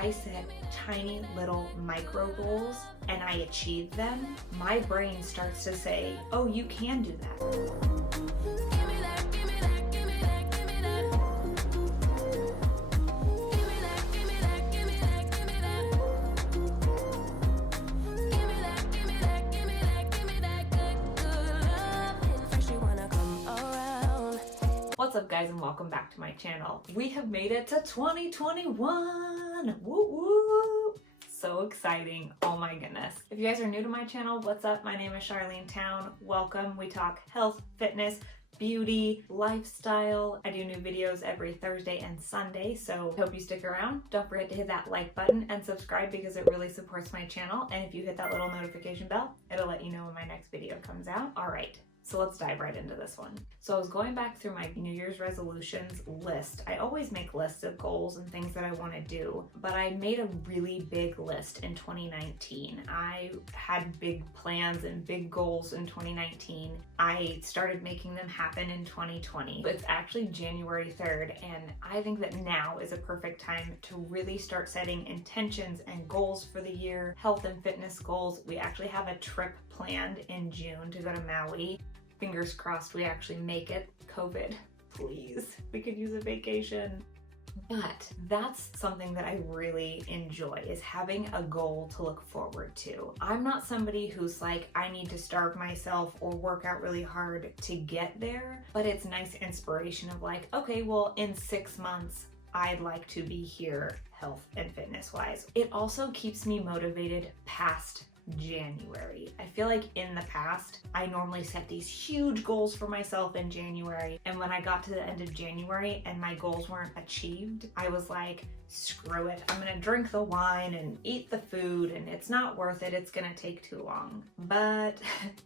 I set tiny little micro goals and I achieve them, my brain starts to say, oh, you can do that. What's up, guys, and welcome back to my channel. We have made it to 2021. Woo woo! So exciting. Oh my goodness. If you guys are new to my channel, what's up? My name is Charlene Town. Welcome. We talk health, fitness, beauty, lifestyle. I do new videos every Thursday and Sunday, so hope you stick around. Don't forget to hit that like button and subscribe because it really supports my channel. And if you hit that little notification bell, it'll let you know when my next video comes out. All right. So let's dive right into this one. So I was going back through my New Year's resolutions list. I always make lists of goals and things that I want to do, but I made a really big list in 2019. I had big plans and big goals in 2019. I started making them happen in 2020. It's actually January 3rd, and I think that now is a perfect time to really start setting intentions and goals for the year, health and fitness goals. We actually have a trip planned in June to go to Maui. Fingers crossed we actually make it. COVID, please. We could use a vacation. But that's something that I really enjoy, is having a goal to look forward to. I'm not somebody who's like, I need to starve myself or work out really hard to get there, but it's nice inspiration of like, okay, well, in 6 months, I'd like to be here health and fitness wise. It also keeps me motivated past January. I feel like in the past, I normally set these huge goals for myself in January, and when I got to the end of January and my goals weren't achieved, I was like, screw it. I'm gonna drink the wine and eat the food, and it's not worth it. It's gonna take too long. But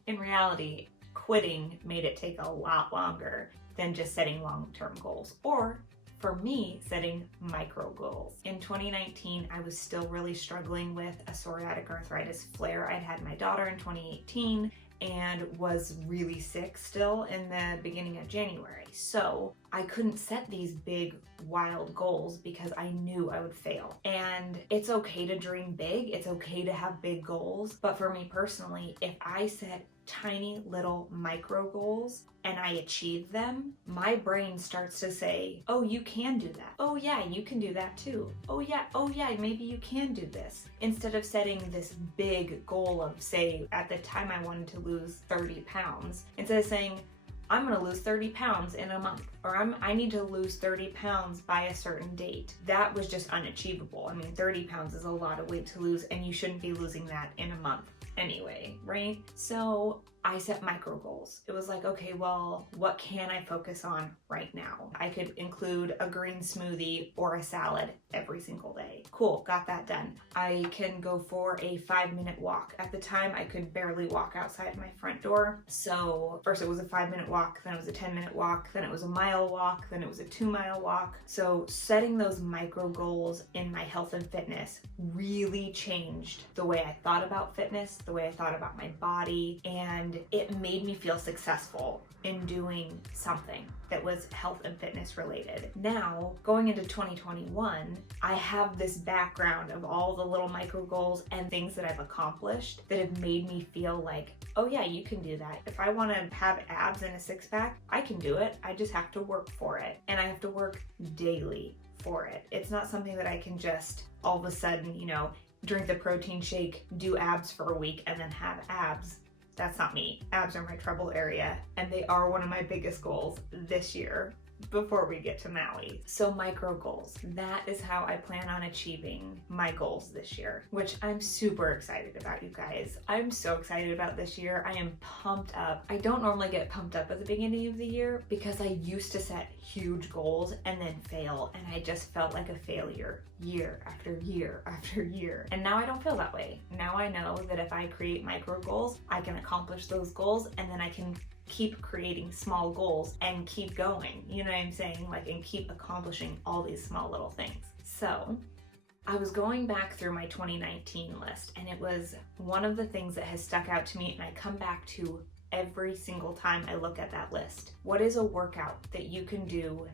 in reality, quitting made it take a lot longer than just setting long-term goals, or for me, setting micro goals. In 2019, I was still really struggling with a psoriatic arthritis flare. I'd had my daughter in 2018 and was really sick still in the beginning of January. So I couldn't set these big, wild goals because I knew I would fail. And it's okay to dream big. It's okay to have big goals. But for me personally, if I set tiny little micro goals and I achieve them, my brain starts to say, oh, you can do that. Oh yeah, you can do that too. Oh yeah, maybe you can do this. Instead of setting this big goal of, say, at the time I wanted to lose 30 pounds, instead of saying, I'm gonna lose 30 pounds in a month, or I need to lose 30 pounds by a certain date. That was just unachievable. I mean, 30 pounds is a lot of weight to lose, and you shouldn't be losing that in a month anyway, right? So I set micro goals. It was like, okay, well, what can I focus on right now? I could include a green smoothie or a salad every single day. Cool, got that done. I can go for a 5-minute walk. At the time, I could barely walk outside my front door. So first it was a 5-minute walk, then it was a 10-minute walk, then it was a mile walk, then it was a 2-mile walk. So setting those micro goals in my health and fitness really changed the way I thought about fitness, the way I thought about my body, and it made me feel successful in doing something that was health and fitness related. Now, going into 2021, I have this background of all the little micro goals and things that I've accomplished that have made me feel like, oh yeah, you can do that. If I want to have abs and a six-pack, I can do it. I just have to work for it, and I have to work daily for it. It's not something that I can just all of a sudden, drink the protein shake, do abs for a week, and then have abs. That's not me. Abs are my trouble area, and they are one of my biggest goals this year before we get to Maui. So micro goals, that is how I plan on achieving my goals this year, which I'm super excited about, you guys. I'm so excited about this year. I am pumped up. I don't normally get pumped up at the beginning of the year because I used to set huge goals and then fail, and I just felt like a failure year after year after year. And now I don't feel that way. Now I know that if I create micro goals, I can accomplish those goals, and then I can keep creating small goals and keep going, you know what I'm saying? And keep accomplishing all these small little things. So I was going back through my 2019 list, and it was one of the things that has stuck out to me, and I come back to every single time I look at that list. What is a workout that you can do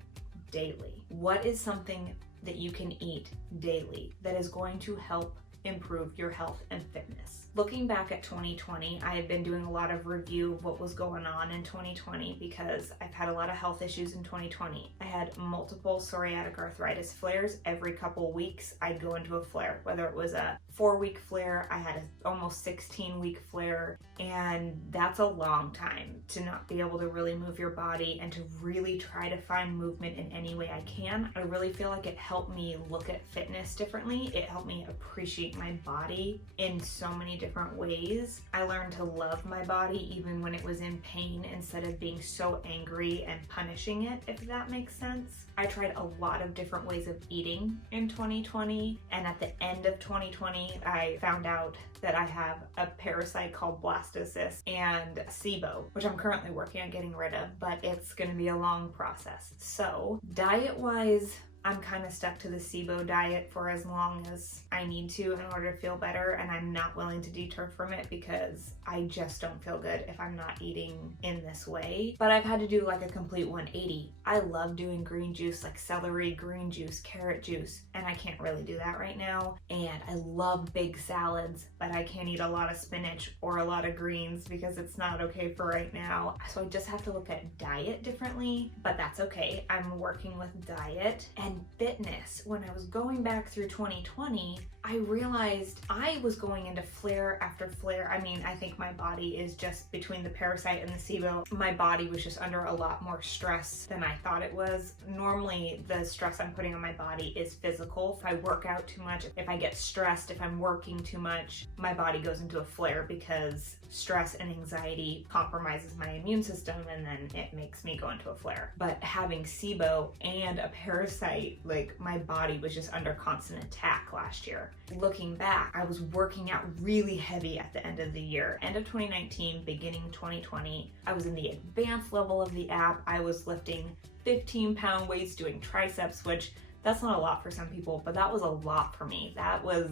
daily? What is something that you can eat daily that is going to help improve your health and fitness? Looking back at 2020, I had been doing a lot of review of what was going on in 2020 because I've had a lot of health issues in 2020. I had multiple psoriatic arthritis flares. Every couple weeks, I'd go into a flare, whether it was a 4-week flare, I had an almost 16-week flare, and that's a long time to not be able to really move your body and to really try to find movement in any way I can. I really feel like it helped me look at fitness differently. It helped me appreciate my body in so many different ways. I learned to love my body even when it was in pain instead of being so angry and punishing it, if that makes sense. I tried a lot of different ways of eating in 2020, and at the end of 2020, I found out that I have a parasite called blastocyst and SIBO, which I'm currently working on getting rid of, but it's going to be a long process. So diet-wise, I'm kind of stuck to the SIBO diet for as long as I need to in order to feel better, and I'm not willing to deter from it because I just don't feel good if I'm not eating in this way. But I've had to do like a complete 180. I love doing green juice, like celery, green juice, carrot juice, and I can't really do that right now. And I love big salads, but I can't eat a lot of spinach or a lot of greens because it's not okay for right now. So I just have to look at diet differently, but that's okay. I'm working with diet and fitness. When I was going back through 2020, I realized I was going into flare after flare. I mean, I think my body is just between the parasite and the SIBO. My body was just under a lot more stress than I thought it was. Normally, the stress I'm putting on my body is physical. If I work out too much, if I get stressed, if I'm working too much, my body goes into a flare because stress and anxiety compromises my immune system, and then it makes me go into a flare. But having SIBO and a parasite, like my body was just under constant attack last year. Looking back, I was working out really heavy at the end of the year. End of 2019, beginning 2020, I was in the advanced level of the app. I was lifting 15-pound weights, doing triceps, which that's not a lot for some people, but that was a lot for me. That was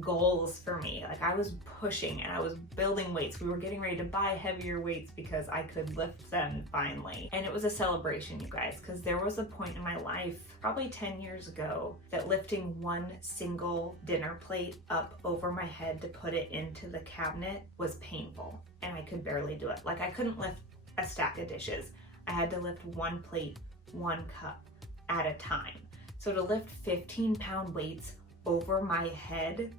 goals for me. Like I was pushing and I was building weights. We were getting ready to buy heavier weights because I could lift them finally. And it was a celebration, you guys, because there was a point in my life, probably 10 years ago, that lifting one single dinner plate up over my head to put it into the cabinet was painful, and I could barely do it. Like I couldn't lift a stack of dishes. I had to lift one plate, one cup at a time. So to lift 15-pound weights over my head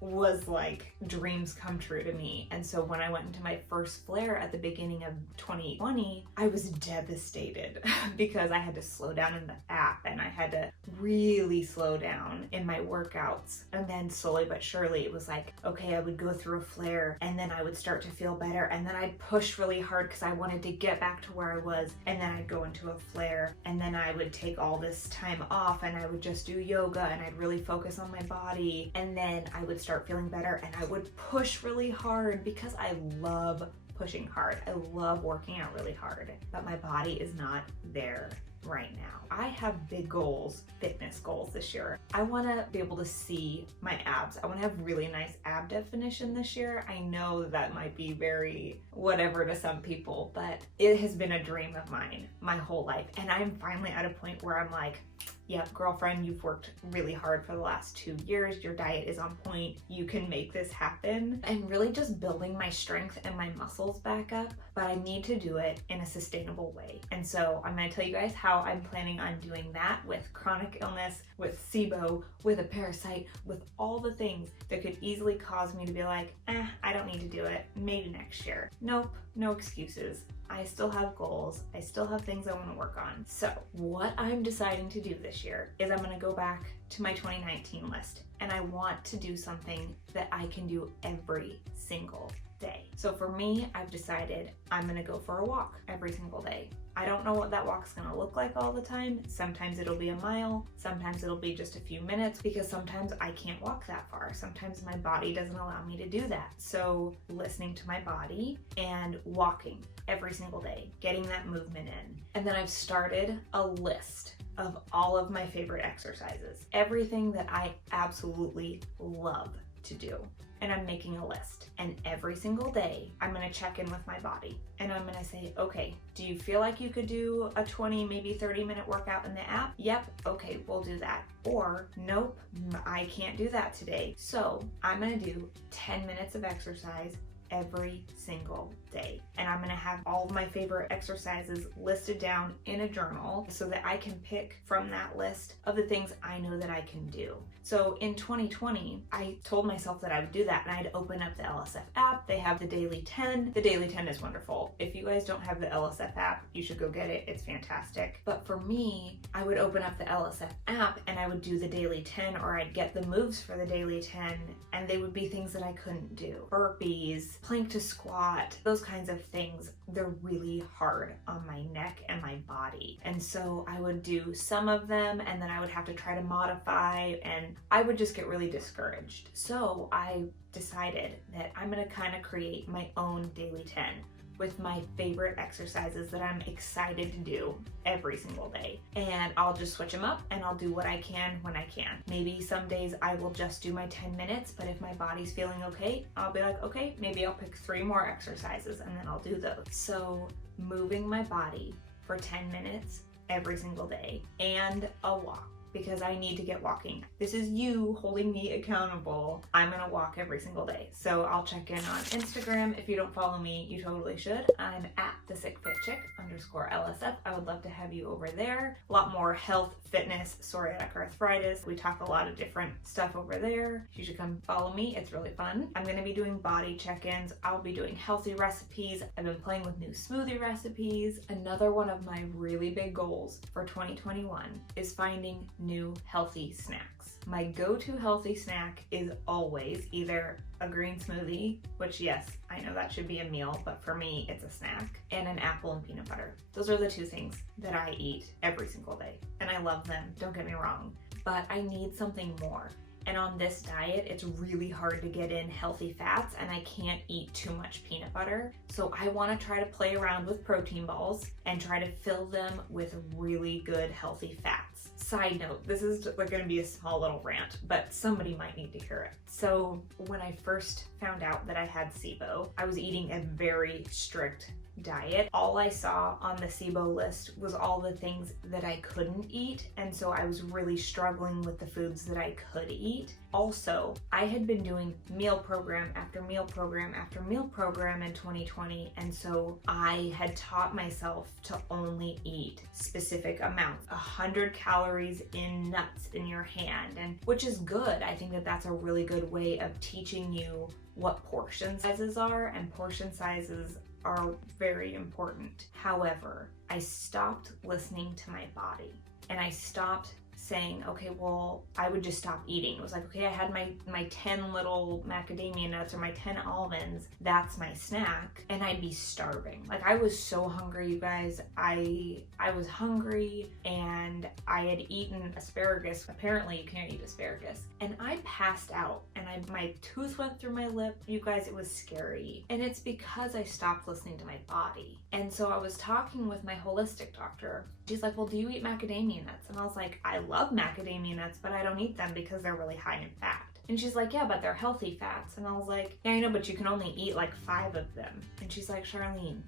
was like dreams come true to me. And so when I went into my first flare at the beginning of 2020, I was devastated because I had to slow down in the app and I had to really slow down in my workouts. And then slowly but surely it was like, okay, I would go through a flare and then I would start to feel better, and then I'd push really hard because I wanted to get back to where I was, and then I'd go into a flare, and then I would take all this time off and I would just do yoga and I'd really focus on my body, and then I would start feeling better and I would push really hard because I love pushing hard. I love working out really hard, but my body is not there right now. I have big goals, fitness goals this year. I want to be able to see my abs. I want to have really nice ab definition this year. I know that might be very whatever to some people, but it has been a dream of mine my whole life. And I'm finally at a point where I'm like, yep, girlfriend, you've worked really hard for the last 2 years. Your diet is on point. You can make this happen. I'm really just building my strength and my muscles back up, but I need to do it in a sustainable way. And so I'm going to tell you guys how I'm planning on doing that with chronic illness, with SIBO, with a parasite, with all the things that could easily cause me to be like, I don't need to do it. Maybe next year. Nope, no excuses. I still have goals. I still have things I want to work on. So what I'm deciding to do this year is I'm going to go back to my 2019 list, and I want to do something that I can do every single day. So for me, I've decided I'm going to go for a walk every single day. I don't know what that walk's going to look like all the time. Sometimes it'll be a mile. Sometimes it'll be just a few minutes, because sometimes I can't walk that far. Sometimes my body doesn't allow me to do that. So listening to my body and walking every single day, getting that movement in. And then I've started a list of all of my favorite exercises, everything that I absolutely love to do. And I'm making a list. And every single day, I'm gonna check in with my body. And I'm gonna say, okay, do you feel like you could do a 20, maybe 30-minute workout in the app? Yep, okay, we'll do that. Or, nope, I can't do that today. So I'm gonna do 10 minutes of exercise every single day. And I'm gonna have all of my favorite exercises listed down in a journal so that I can pick from that list of the things I know that I can do. So in 2020, I told myself that I would do that, and I'd open up the LSF app. They have the Daily 10. The Daily 10 is wonderful. If you guys don't have the LSF app, you should go get it. It's fantastic. But for me, I would open up the LSF app and I would do the Daily 10, or I'd get the moves for the Daily 10, and they would be things that I couldn't do. Burpees, plank to squat, those kinds of things. They're really hard on my neck and my body. And so I would do some of them, and then I would have to try to modify, and I would just get really discouraged. So I decided that I'm gonna kind of create my own Daily 10 with my favorite exercises that I'm excited to do every single day. And I'll just switch them up, and I'll do what I can when I can. Maybe some days I will just do my 10 minutes, but if my body's feeling okay, I'll be like, okay, maybe I'll pick 3 more exercises and then I'll do those. So moving my body for 10 minutes every single day, and a walk, because I need to get walking. This is you holding me accountable. I'm gonna walk every single day. So I'll check in on Instagram. If you don't follow me, you totally should. I'm at @thesickfitchick_LSF. I would love to have you over there. A lot more health, fitness, psoriatic arthritis. We talk a lot of different stuff over there. You should come follow me. It's really fun. I'm gonna be doing body check-ins. I'll be doing healthy recipes. I've been playing with new smoothie recipes. Another one of my really big goals for 2021 is finding new healthy snacks. My go-to healthy snack is always either a green smoothie, which yes, I know that should be a meal, but for me it's a snack, and an apple and peanut butter. Those are the 2 things that I eat every single day, and I love them, don't get me wrong, but I need something more. And on this diet, it's really hard to get in healthy fats, and I can't eat too much peanut butter. So I want to try to play around with protein balls and try to fill them with really good healthy fats. Side note, this is going to be a small little rant, but somebody might need to hear it. So when I first found out that I had SIBO, I was eating a very strict diet. All I saw on the SIBO list was all the things that I couldn't eat, and so I was really struggling with the foods that I could eat. Also, I had been doing meal program after meal program after meal program in 2020, and so I had taught myself to only eat specific amounts, 100 calories in nuts in your hand, and which is good. I think that that's a really good way of teaching you what portion sizes are, and portion sizes are very important. However, I stopped listening to my body, and I stopped saying, okay, well, I would just stop eating. It was like, okay, I had my 10 little macadamia nuts or my 10 almonds, that's my snack, and I'd be starving. Like, I was so hungry, you guys. I was hungry, and I had eaten asparagus. Apparently you can't eat asparagus. And I passed out, and my tooth went through my lip. You guys, it was scary. And it's because I stopped listening to my body. And so I was talking with my holistic doctor. She's like, well, do you eat macadamia nuts? And I was like, I love macadamia nuts, but I don't eat them because they're really high in fat. And she's like, yeah, but they're healthy fats. And I was like, yeah, I know, but you can only eat like 5 of them. And she's like, Charlene,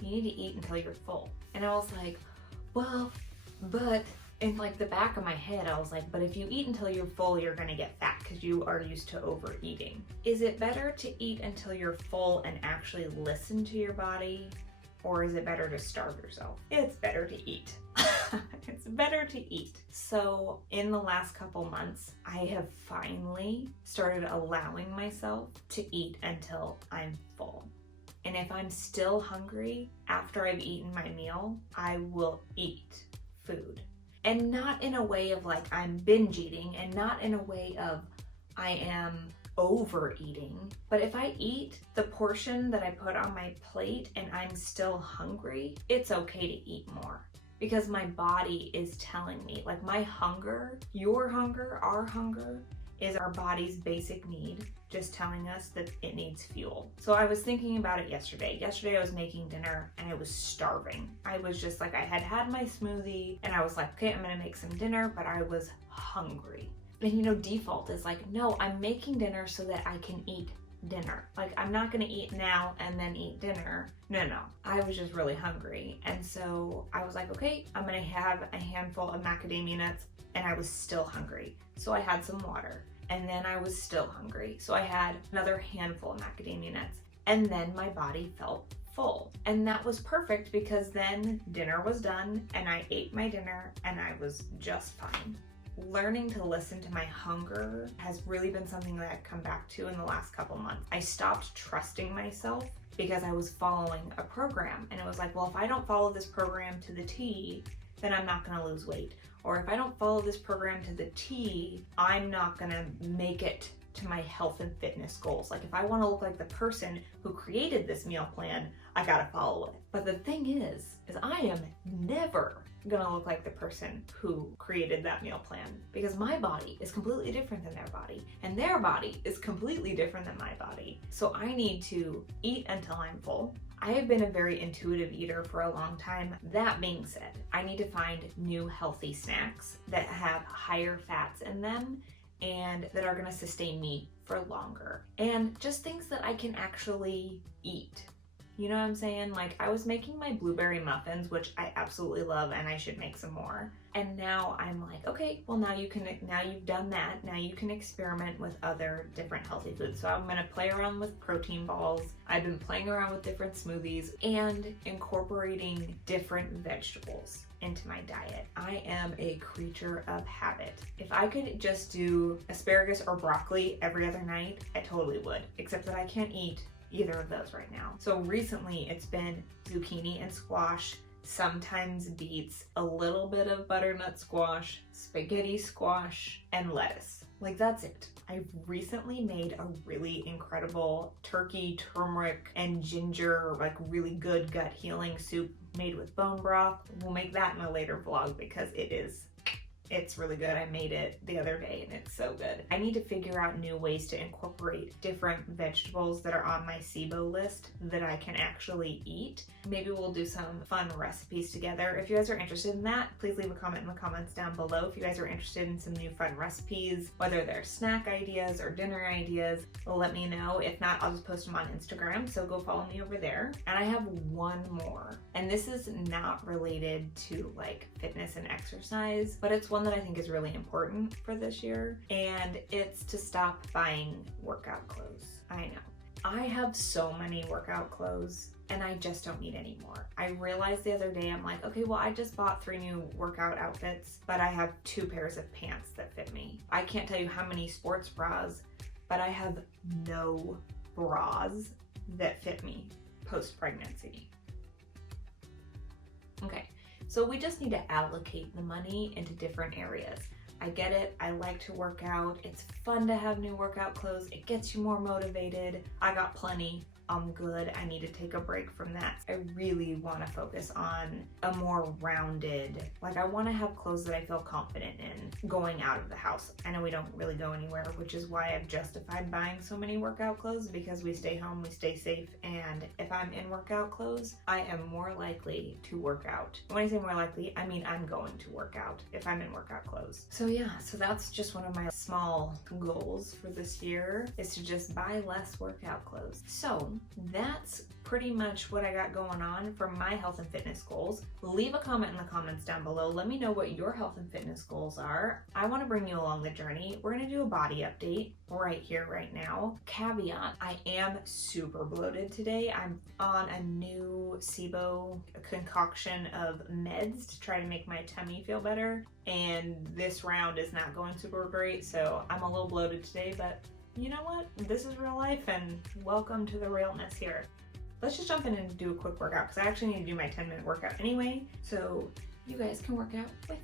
you need to eat until you're full. And I was like, well, but in like the back of my head, I was like, but if you eat until you're full, you're gonna get fat because you are used to overeating. Is it better to eat until you're full and actually listen to your body? Or is it better to starve yourself? It's better to eat. It's better to eat. So in the last couple months, I have finally started allowing myself to eat until I'm full. And if I'm still hungry after I've eaten my meal, I will eat food. And not in a way of like I'm binge eating, and not in a way of I am overeating, but if I eat the portion that I put on my plate and I'm still hungry, it's okay to eat more, because my body is telling me, like, my hunger, your hunger, our hunger is our body's basic need, just telling us that it needs fuel. So I was thinking about it yesterday. Yesterday I was making dinner and I was starving. I was just like, I had my smoothie and I was like, okay, I'm gonna make some dinner, but I was hungry. And you know, default is like, no, I'm making dinner so that I can eat dinner. Like, I'm not gonna eat now and then eat dinner. No, I was just really hungry. And so I was like, okay, I'm gonna have a handful of macadamia nuts, and I was still hungry. So I had some water, and then I was still hungry. So I had another handful of macadamia nuts, and then my body felt full. And that was perfect because then dinner was done and I ate my dinner and I was just fine. Learning to listen to my hunger has really been something that I've come back to in the last couple months. I stopped trusting myself because I was following a program, and it was like, well, if I don't follow this program to the T, then I'm not gonna lose weight. Or if I don't follow this program to the T, I'm not gonna make it to my health and fitness goals. Like, if I wanna look like the person who created this meal plan, I gotta follow it. But the thing is I am never gonna look like the person who created that meal plan, because my body is completely different than their body, and their body is completely different than my body. So I need to eat until I'm full. I have been a very intuitive eater for a long time. That being said, I need to find new healthy snacks that have higher fats in them and that are gonna sustain me for longer. And just things that I can actually eat. You know what I'm saying? Like, I was making my blueberry muffins, which I absolutely love, and I should make some more. And now I'm like, okay, well, now you've done that. Now you can experiment with other different healthy foods. So I'm gonna play around with protein balls. I've been playing around with different smoothies and incorporating different vegetables into my diet. I am a creature of habit. If I could just do asparagus or broccoli every other night, I totally would, except that I can't eat either of those right now. So recently it's been zucchini and squash, sometimes beets, a little bit of butternut squash, spaghetti squash, and lettuce. Like, that's it. I recently made a really incredible turkey, turmeric, and ginger, like really good gut healing soup made with bone broth. We'll make that in a later vlog because it's really good. I made it the other day and it's so good. I need to figure out new ways to incorporate different vegetables that are on my SIBO list that I can actually eat. Maybe we'll do some fun recipes together. If you guys are interested in that, please leave a comment in the comments down below. If you guys are interested in some new fun recipes, whether they're snack ideas or dinner ideas, let me know. If not, I'll just post them on Instagram, so go follow me over there. And I have one more, and this is not related to like fitness and exercise, but it's one that I think is really important for this year, and it's to stop buying workout clothes. I know. I have so many workout clothes and I just don't need any more. I realized the other day, I'm like, okay, well, I just bought 3 new workout outfits, but I have 2 pairs of pants that fit me. I can't tell you how many sports bras, but I have no bras that fit me post-pregnancy. Okay. So we just need to allocate the money into different areas. I get it, I like to work out, it's fun to have new workout clothes, it gets you more motivated. I got plenty, I'm good, I need to take a break from that. I really want to focus on a more rounded, like I want to have clothes that I feel confident in going out of the house. I know we don't really go anywhere, which is why I've justified buying so many workout clothes, because we stay home, we stay safe, and if I'm in workout clothes, I am more likely to work out. When I say more likely, I mean I'm going to work out if I'm in workout clothes. So yeah, so that's just one of my small goals for this year, is to just buy less workout clothes. So that's pretty much what I got going on for my health and fitness goals. Leave a comment in the comments down below. Let me know what your health and fitness goals are. I want to bring you along the journey. We're going to do a body update right here, right now. Caveat, I am super bloated today. I'm on a new SIBO concoction of meds to try to make my tummy feel better. And this round is not going super great, so I'm a little bloated today, but you know what? This is real life, and welcome to the realness here. Let's just jump in and do a quick workout, because I actually need to do my 10-minute workout anyway, so you guys can work out with me.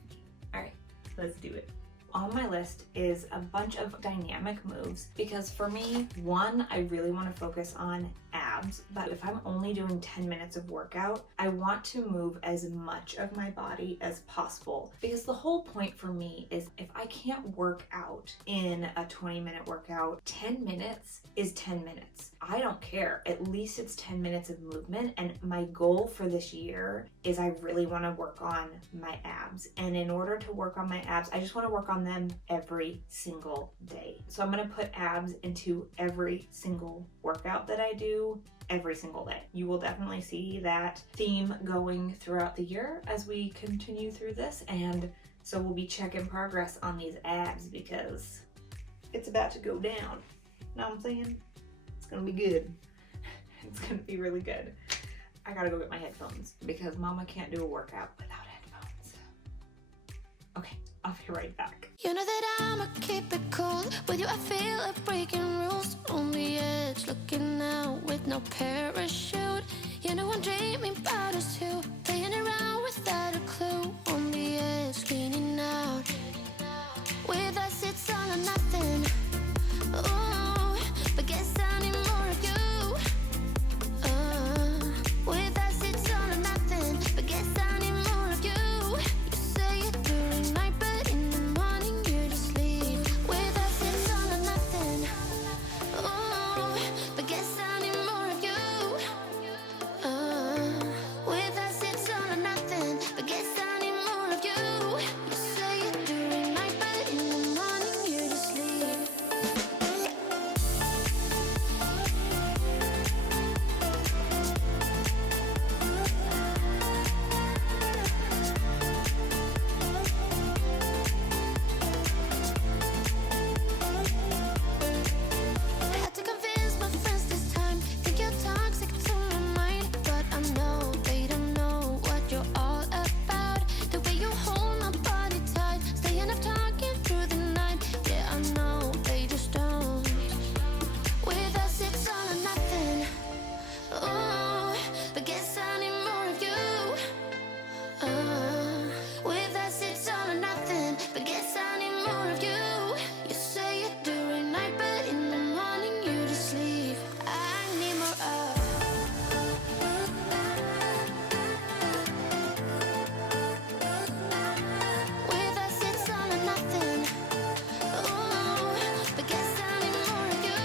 All right, let's do it. On my list is a bunch of dynamic moves, because for me, one, I really want to focus on abs, but if I'm only doing 10 minutes of workout, I want to move as much of my body as possible, because the whole point for me is if I can't work out in a 20-minute workout, 10 minutes is 10 minutes. I don't care. At least it's 10 minutes of movement. And my goal for this year is I really want to work on my abs. And in order to work on my abs, I just want to work on them every single day. So I'm going to put abs into every single workout that I do every single day. You will definitely see that theme going throughout the year as we continue through this. And so we'll be checking progress on these abs because it's about to go down. Know what I'm saying? It's gonna be good. It's gonna be really good. I gotta go get my headphones because mama can't do a workout without headphones. Okay, I'll be right back. You know that I'ma keep it cool. With you I feel like breaking rules. On the edge, looking out with no parachute. You know I'm dreaming about us two, playing around without a clue. On the edge, leaning out. With us it's all or nothing. Ooh, but guess I need more of you. With us it's all or nothing, but guess I need more of you. You say it during night, but in the morning you just leave. With us it's all or nothing. Ooh, but guess I need more of you. With us it's all or nothing, but guess I need more of you. You say it during night, but in the morning you just leave. Had to convince my friends this time. Think you're toxic to my mind, but I know they don't know what you're all about. The way you hold my body tight, staying up talking through the night. Yeah, I know they just don't. With us it's all or nothing. Ooh, but guess I need more of you. With us it's all or nothing, but guess I need more of you. You say it during night, but in the morning you just leave. I need more of. With us it's all or nothing. Ooh, but guess I need more of you.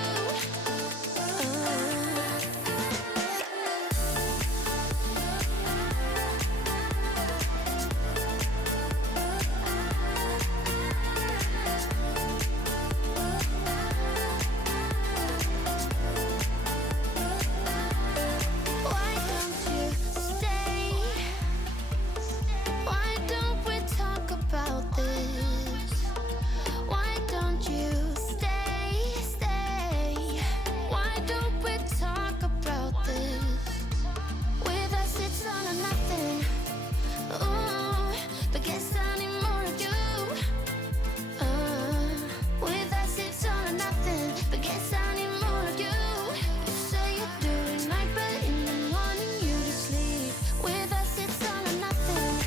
Why don't you stay? Why don't we talk about this? Why don't you stay? Why don't we talk about this? With us it's all or nothing. Ooh, but guess I need more of you. With us it's all or nothing, but guess I need more of you. You say it during night, but in the morning you just leave. With us it's all or nothing.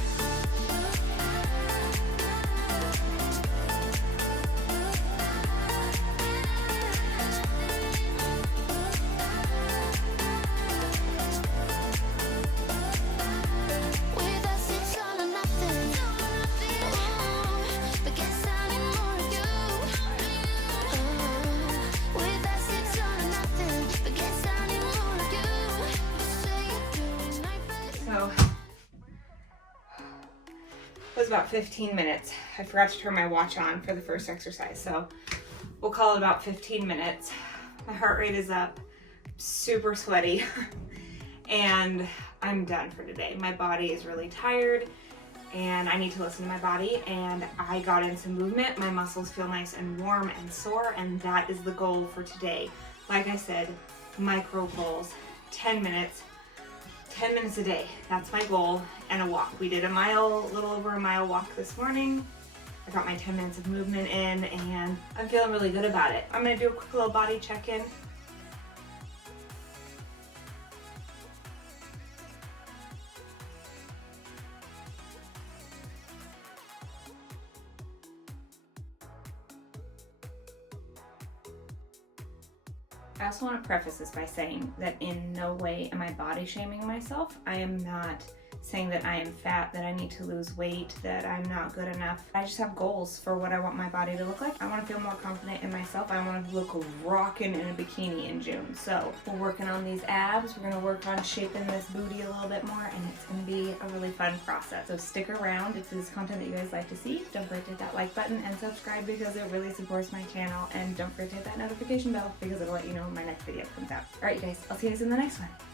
With us it's all or nothing. Ooh, but guess I need more of you. With us it's all or nothing, but guess I need more of you. You say it during night, but So it was about 15 minutes. I forgot to turn my watch on for the first exercise, so we'll call it about 15 minutes. My heart rate is up, super sweaty, and I'm done for today. My body is really tired and I need to listen to my body, and I got in some movement. My muscles feel nice and warm and sore, and that is the goal for today. Like I said, micro goals, 10 minutes a day. That's my goal, and a walk. We did a little over a mile walk this morning. I got my 10 minutes of movement in, and I'm feeling really good about it. I'm gonna do a quick little body check-in. I also want to preface this by saying that in no way am I body shaming myself. I am not saying that I am fat, that I need to lose weight, that I'm not good enough. I just have goals for what I want my body to look like. I want to feel more confident in myself. I want to look rockin' in a bikini in June. So we're working on these abs. We're going to work on shaping this booty a little bit more, and it's going to be a really fun process. So stick around. If this is content that you guys like to see, don't forget to hit that like button and subscribe because it really supports my channel. And don't forget to hit that notification bell because it'll let you know when my next video comes out. All right, you guys, I'll see you guys in the next one.